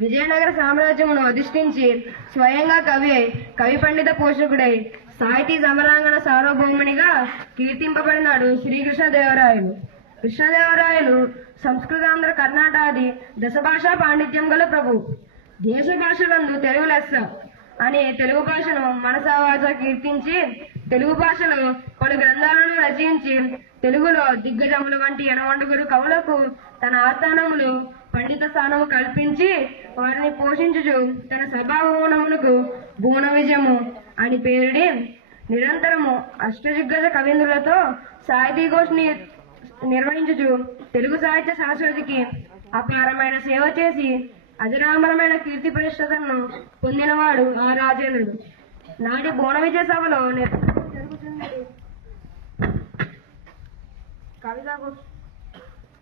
విజయనగర సామ్రాజ్యమును అధిష్ఠించి స్వయంగా కవి పండిత పోషకుడై సాహితీ సమరాంగణ సార్వభౌమునిగా కీర్తింపబడినాడు శ్రీకృష్ణదేవరాయలు. కృష్ణదేవరాయలు సంస్కృతాంధ్ర కర్ణాటాది దశభాషా పాండిత్యం గల ప్రభు. దేశ భాషలందు తెలుగు లెస్స అని తెలుగు భాషను మనసావాస కీర్తించి తెలుగు భాషలో పలు గ్రంథాలను రచించి తెలుగులో దిగ్గజముల వంటి 80 కవులకు తన ఆస్థానములు పండిత స్థానము కల్పించి వారిని పోషించుచు తన సభాభవనములకు భువన విజయము అని పేరుడి నిరంతరము అష్టదిగ్గజ కవీంద్రులతో సాహితీ గోష్ఠిని నిర్వహించుచు తెలుగు సాహిత్య శాశ్వతికి అపారమైన సేవ చేసి అజరామరమైన కీర్తి ప్రతిష్టతను పొందినవాడు ఆ రాజేంద్రుడు. నాటి భువన విజయ సభలో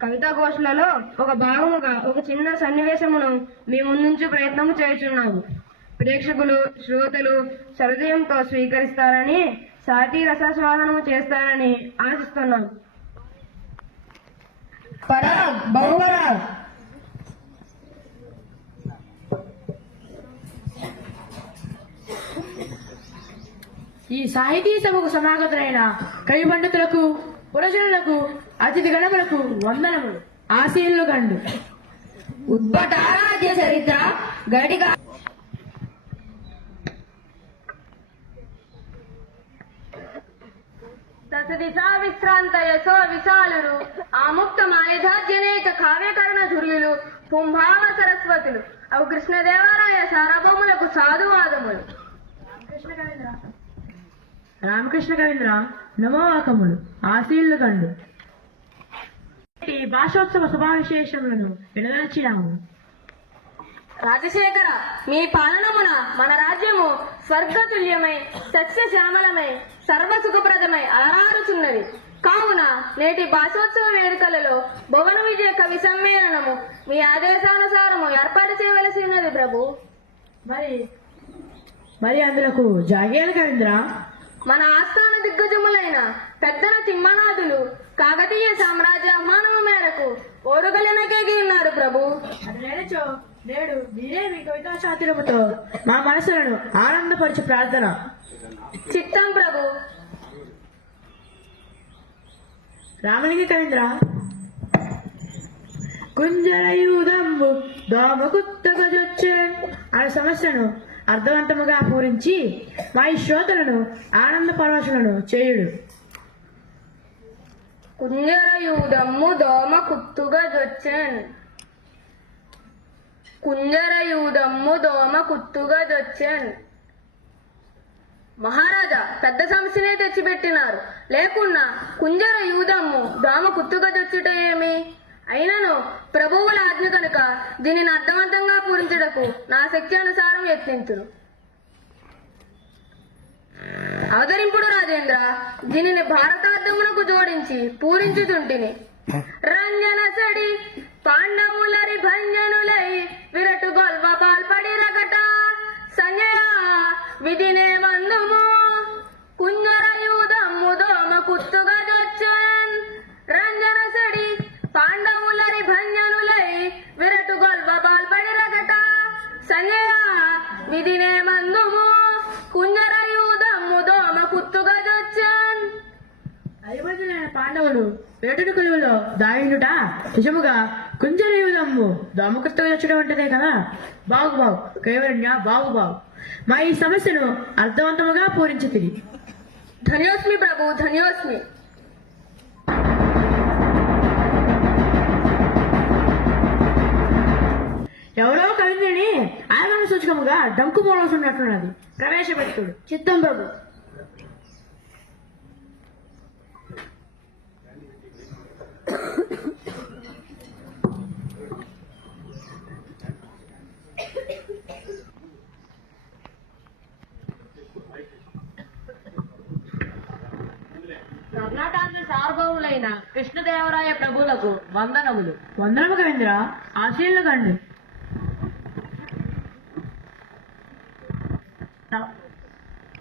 కవితా గోష్ఠులలో ఒక భాగముగా ఒక చిన్న సన్నివేశమును మీ ముందుంచు ప్రయత్నము చేయుచున్నాము. ప్రేక్షకులు శ్రోతలు సహృదయంతో స్వీకరిస్తారని సాహితీ రసాస్వాదనము చేస్తారని ఆశిస్తున్నాం. ఈ సాహితీ సభకు సమాగతులైన కవి పండితులకు పురజనులకు అతిథి గణములకు వందనములు. ఆశీనులు గండు ఉద్భటారాధ్య చరిత్ర గడిగా దశదిశా విశ్రాంత యశో విశాలులు ఆముక్త మాయధాద్యనేక కావ్యకరణ ధుర్యులు పుంభావ సరస్వతులు అవు కృష్ణదేవరాయ సార్వభౌములకు సాధువాదములు. రామకృష్ణ కవీంద్ర నమోవాకములు. ఆశీనులు గండు భాషోత్సవ శుభావిశేషములను వినదలిచినాము. రాజశేఖర, మీ పాలనమున మన రాజ్యము స్వర్గతుల్యమై సస్యశ్యామలమై సర్వసుఖప్రదమై అలరారుచున్నది. కావున నేటి భాషోత్సవ వేడుకలలో భువన విజయ కవి సమ్మేళనము మీ ఆదేశానుసారము ఏర్పాటు చేయవలసి ఉన్నది ప్రభు. మరి అందులకు జాగేల కవీంద్ర మన ఆస్థాన దిగ్గజములైన పెద్దన తిమ్మనాథులు కాకతీయ సామ్రాజ్య ఆహ్వానము మేరకు ఓరుగలినకేగి ఉన్నారు ప్రభు. నేడు మీరే మీ కవితా చాతుర్యముతో మా మనసులను ఆనందపరిచి ప్రార్థన. చిత్తం ప్రభు. రామలింగ కవీంద్ర కుంజరయూదంబు దోమకుత్తగజొచ్చే అనే సమస్యను అర్థవంతముగా పూరించి మా ఈ శ్రోతలను ఆనంద పరవశులను చేయుడు. కుంజరయూదమ్ము దోమ కుత్తుగా జొచ్చెన్. కుంజరయూదమ్ము దోమ కుత్తుగా జొచ్చెన్. మహారాజా పెద్ద సమస్యనే తెచ్చిపెట్టినారు. లేకున్నా కుంజర యూదమ్ము దోమ కుత్తుగా జొచ్చుట ఏమి? అయినను ప్రభువుల ఆజ్ఞ కనుక దీనిని అర్థవంతంగా పూరించడకు నా శక్తి అనుసారం యత్నించును. అవతరింపుడు రాజేంద్ర, దీనిని భారతార్థమునకు జోడించి పూరించుచుంటిని. రంజన సడి పాండవులరి భంజనులై విరటు గొల్వ పాల్పడి రగట సంజయ విధినే వందుము కుంజరయూదమ్ము దోమ కుత్తుగా జొచ్చన్. రంజన సడి పాండవులరి భంజనులై విరటు గొల్వ పాల్పడి రగట సంజయ విధినే వందుము కుంజరయూదమ్ము దోమ కుత్తుగా జొచ్చన్. అధిపతులైన పాండవులు వేటుడు కొలువులో దాయునుట నిజముగా కుంజరయూదమ్ము దోమకుత్తగా వచ్చడం అంటేనే కదా. బాగు కైవరణ్య బాగు. మా ఈ సమస్యను అర్థవంతముగా పూరించి తిరిగి. ధన్యోస్మి ప్రభు, ధన్యోస్మి. ఎవరో కవిని ఆగమ సూచకముగా డంకు పోవలసినట్టున్నది. ప్రవేశపెట్టుడు. చిత్తం ప్రభు. కర్ణాటక సార్వభౌములైన కృష్ణదేవరాయ ప్రభువులకు వందనములు. వందనము కవీంద్ర. ఆశీనులు కండి.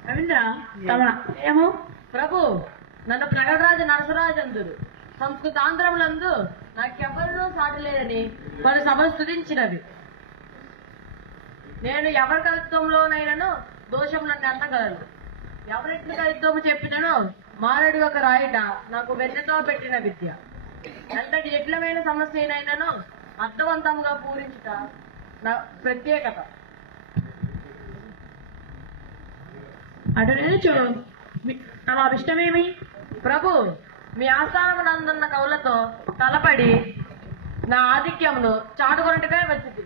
కవీంద్ర తమ ఏమో ప్రభు, నన్ను ప్రగడరాజు నరసరాజందుడు సంస్కృతాంధ్రములందు నాకెవ్వరూ సాటి లేదని వారు సభను స్తుతించినవి. నేను ఎవరి కవిత్వంలోనైనాను దోషం నన్ను అందగలను. ఎవరెట్లు కవిత్వము చెప్పినను మారడు ఒక రాయుట నాకు వెన్నెతో పెట్టిన విద్య. ఎంతటి జటిలమైన సమస్యనైనాను అర్థవంతంగా పూరించుట నా ప్రత్యేకత. అటు నిలుచు తమ ఇష్టమేమి? ప్రభు, మీ ఆస్థానమునందున్న కవులతో తలపడి నా ఆధిక్యమును చాటుకొనటమే వచ్చింది.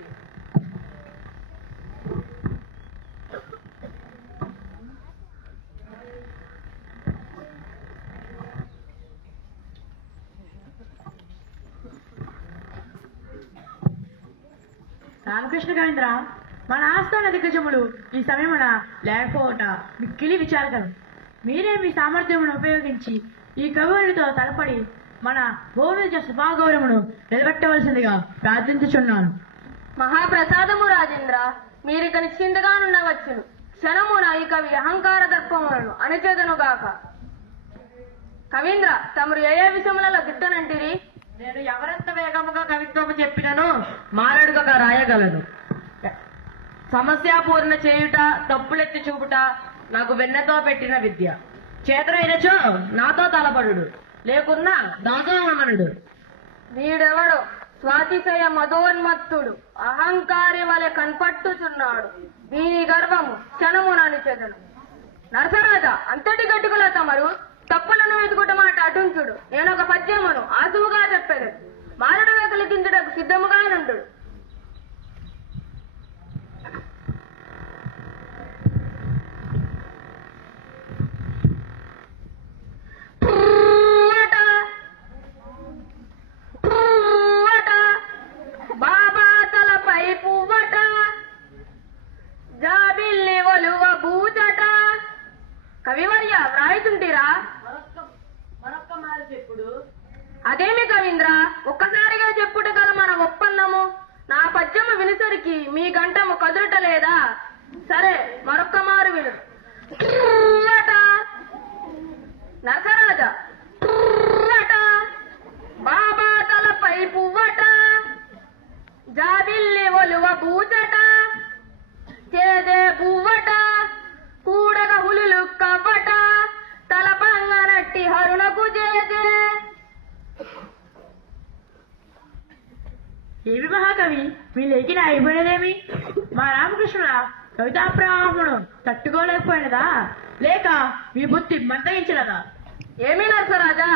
రామకృష్ణ కవీంద్ర, మన ఆస్థాన దిగ్గజములు ఈ సమయమున లేకపోవట మిక్కిలి విచారకరం. మీరే మీ సామర్థ్యమును ఉపయోగించి ఈ కవులతో తలపడి మన భౌమిక శుభాగౌరవమును నిలబెట్టవలసిందిగా ప్రార్థించుచున్నాను. మహాప్రసాదము రాజేంద్ర, మీరిక నిశ్చింతగానుండవచ్చును. క్షణమున ఈ కవి అహంకార దర్పములను అణిచేదనుగాక. కవీంద్ర, తమరు ఏ విషయములలో గిట్టనంటిరి? నేను ఎవరెంత వేగముగా కవిత్వము చెప్పినను మారడుగా రాయగలను. సమస్యాపూర్ణ చేయుట, తప్పులెత్తి చూపుట నాకు వెన్నెతో పెట్టిన విద్య. చేతనైనచో నాతో తలపడు, లేకున్నా దాసోహమనుడు. వీడెవడో స్వాతిశయ మధోన్మత్తుడు, అహంకారి వలె కన్పట్టుచున్నాడు. వీని గర్వము క్షణమున అణిచెదను. నరసరాజ, అంతటి గట్టుకుల తమరు తప్పులను వెతుకుట మాట అటుంచుడు. నేనొక పద్యమును ఆసువుగా చెప్పేది. మారడు వెకలికించుటకు సిద్ధముగా నుండు. బాబా తలపై పువ్వట, జాబిల్లి ఒలువ బూచట. కవివర్య, వ్రాయిచుంటిరా? మరొక్క మాట చెప్పుడు. అదేమి కవీంద్ర, ఒక్కసారిగా చెప్పుట గల మన ఒప్పందము. నా పద్యము వినిసరికి మీ గంటము కదులటలేదా? సరే, మరొక్క మారు విను. నరసరాజ, బాబా తలపై పువ్వట, జాబిల్లి ఒలువ బూచట, చేదే పువ్వట, కూడగ హులులు కవ్వట, తలపంగనట్టి హరుణకు చేదే. ఏమి మహాకవి, మీ లేఖిన అయిపోయినదేమి? మా రామకృష్ణుల కవితా ప్రవాహమును తట్టుకోలేకపోయినదా, లేక మీ బుద్ధి మందగించినదా? ఏమీ నరసరాజా,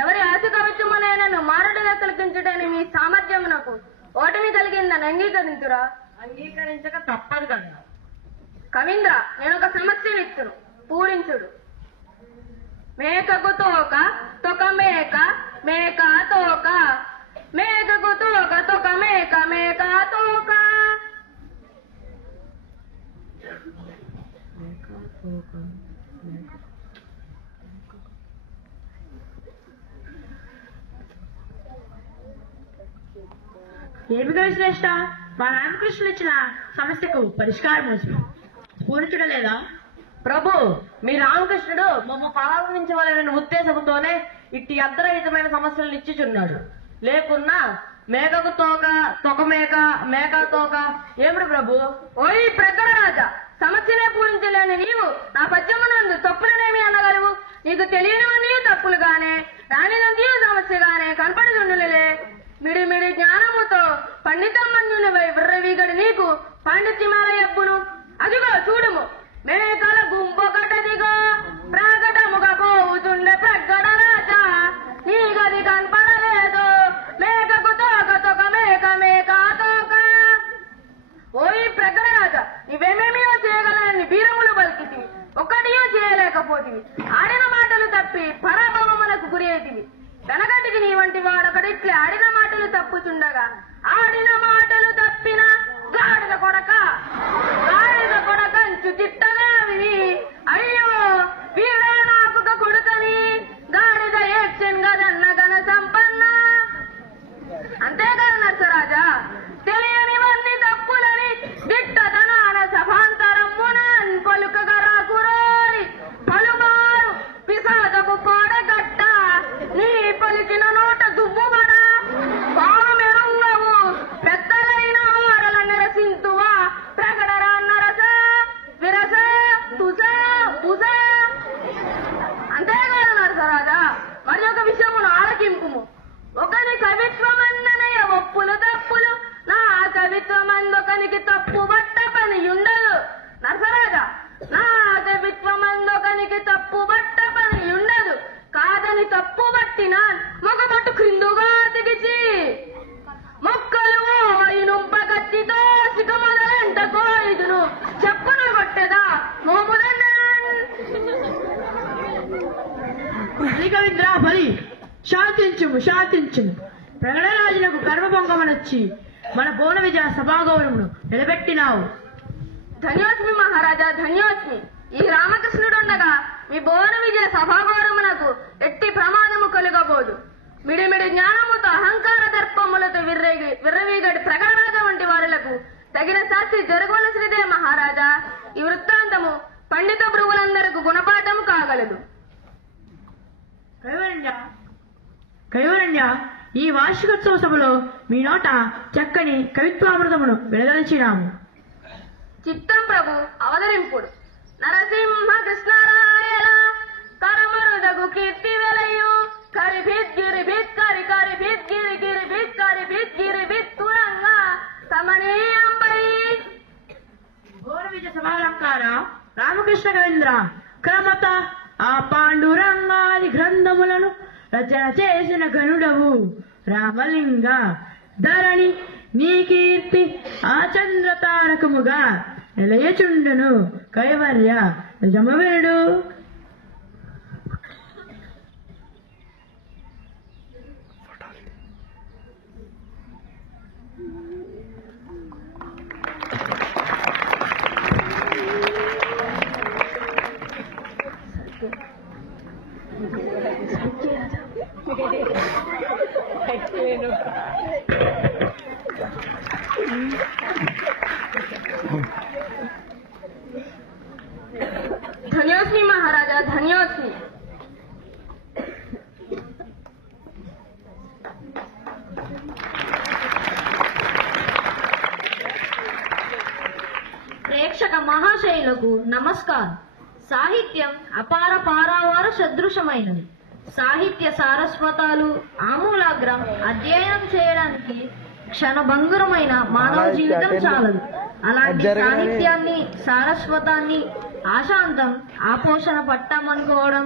ఎవరి ఆశ కవిత్వమునైనను మారడుగా కల్పించుటని మీ సామర్థ్యమునకు ఓటమి కలిగిందని అంగీకరించురా. అంగీకరించక తప్పదు కదా. కవీంద్ర, నేను ఒక సమస్య ఇచ్చును, పూరించుడు. మేకకు తోక తొక మేక, మేక తోక, మేకకు తోక తొక మేక, మేక తోక. ఏమి కవి శ్రేష్ట, మా రామకృష్ణులు ఇచ్చిన సమస్యకు పరిష్కారం పూరించడం లేదా? ప్రభు, మీ రామకృష్ణుడు మమ్మ పాలించవలన ఉద్దేశంతోనే ఇట్టి అర్ధరహితమైన సమస్యలను ఇచ్చిచున్నాడు. లేకున్నా మేకకు తోక తొక మేక, మేక తోక ఏమిటి ప్రభు? ఓయ్ ప్రకటరాజా, సమస్యనే పూరించలేని నీవు నా పద్యమునందు తప్పులనేమి అనగలవు? నీకు తెలియనివన్నీ తప్పులుగానే, రానిదంతీ సమస్యగానే కనపడుతుండలే. మిడి మిడి జ్ఞానముతో పండితమ్మన్యునివై విర్రవీగడి నీకు పాండిత్యమాల ఎప్పును. అదిగో చూడుము, మేకల గుంపొకటదిగో ప్రాకటముగా పోవుచుండే ప్రకట రాజా, నీ గది కనపడలేదు. మేకకు తోక తొక మేక, మేక తోక. ఓయ్ ప్రకట రాజా, నీవేమేమియో చేయగలని బీరములు బలికితివి, ఒక్కటియో చేయలేకపోతివి. ఆడిన మాటలు తప్పి పరాభవమునకు గురి అయితివి. వెనకటికి నీ వంటి వాడొకడిట్లే ఆడిన మాటలు తప్పుచుండగా, ఆడిన మాటలు తప్పిన గాడిద కొడక, గాడిద కొడకంచు తిట్టగా విని, అయ్యో వీడే నాకు కొడుకని గాడిద ఏడ్చెన్ గదన్న గన సంపన్న. అంతేకాదు నర్సరాజా, తెలియనివన్నీ తప్పులని దిట్టతనాన సభాంతరమునన్ పలుకగా రాకురోరి పలుమారు పిసాదపు కోడగట్ట, నీ పలికిన నోట దువ్వుబడ పామెరుంగవు పెద్దలై కవిత్వమందొకనికి తప్పు బట్ట పని ఉండదు. నరసరాజా, నా కవిత్వమందొకనికి తప్పు బట్ట పని ఉండదు. కాదని తప్పు పట్టిన మొగమట్టు క్రిందుగా దిగిచి మొక్కలు నుంపగత్తితో సిక మొదలంట కోయిదును చెప్పున కొట్టెదా మోముదండ శ్రీకవింద్ర బలి శాంతించుము శాంతించుము. ప్రగడరాజులకు గర్వభంగమనొచ్చి మన బోన విజయ సభాగౌరమును నిలబెట్టినావు. ధన్యోస్మి మహారాజా, ధన్యోస్మి. ఈ రామకృష్ణుడుండగా మీ భువన విజయ సభాగౌరమునకు ఎట్టి ప్రమాదము కలుగబోదు. మిడిమిడి జ్ఞానముతో అహంకార దర్పములతో విర్రవీగడి ప్రగడరాజ వంటి వారులకు తగిన శాస్తి జరగవలసినదే మహారాజా. ఈ వృత్తాంతము పండిత భృవులందరకు గుణపాఠము కాగలదు. కైవరణ్య, ఈ వార్షికోత్సవ సభలో మీ నోట చక్కని కవిత్వామృతమును వెలదలిచినాము. చిత్తం ప్రభు, అవతరింపుడు. నరసింహ కృష్ణరాయల కరమరుదగు కీర్తి వెలయు కరిభిత్ గిరిభిత్ కరి కరిభిత్ గిరి గిరిభిత్ కరిభిత్ గిరిభిత్ తురంగా కమనీయంపై బోన విజయ సభాలంకార రామకృష్ణ కవీంద్ర క్రమత ఆ పాండురంగాది గ్రంథములను రచన చేసిన గనుడవు రామలింగ. ధరణి నీ కీర్తి ఆ చంద్ర తారకముగా నిలయచుండును. కైవర్య నిజమవినుడు. ధన్యోస్మి మహారాజా, ధన్యోస్మి. ప్రేక్షక మహాశయులకు నమస్కారం. సాహిత్యం అపార పారావార సదృశమైనది. సాహిత్య సారస్వతాలు ఆమూలాగ్రం అధ్యయనం చేయడానికి క్షణభంగురమైన మానవ జీవితం చాలదు. అలాంటి సాహిత్యాన్ని సారస్వతాన్ని ఆశాంతం ఆపోషణ పట్టామనుకోవడం,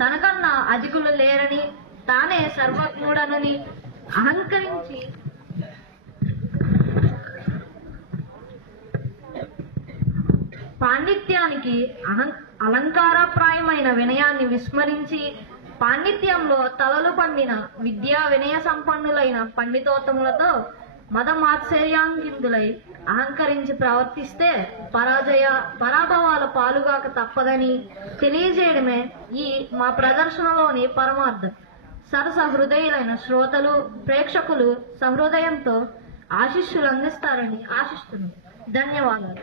తనకన్నా అధికులు లేరని తానే సర్వజ్ఞుడనని అహంకరించి పాండిత్యానికి అలంకారప్రాయమైన వినయాన్ని విస్మరించి పాండిత్యంలో తలలు పండిన విద్యా వినయ సంపన్నులైన పండితోత్తములతో మదమాత్సర్యాంకితులై అహంకరించి ప్రవర్తిస్తే పరాభవాల పాలుగాక తప్పదని తెలియజేయడమే ఈ మా ప్రదర్శనలోని పరమార్థం. సరస హృదయులైన శ్రోతలు ప్రేక్షకులు సహృదయంతో ఆశీస్సులు అందిస్తారని ఆశిస్తున్నాను. ధన్యవాదాలు.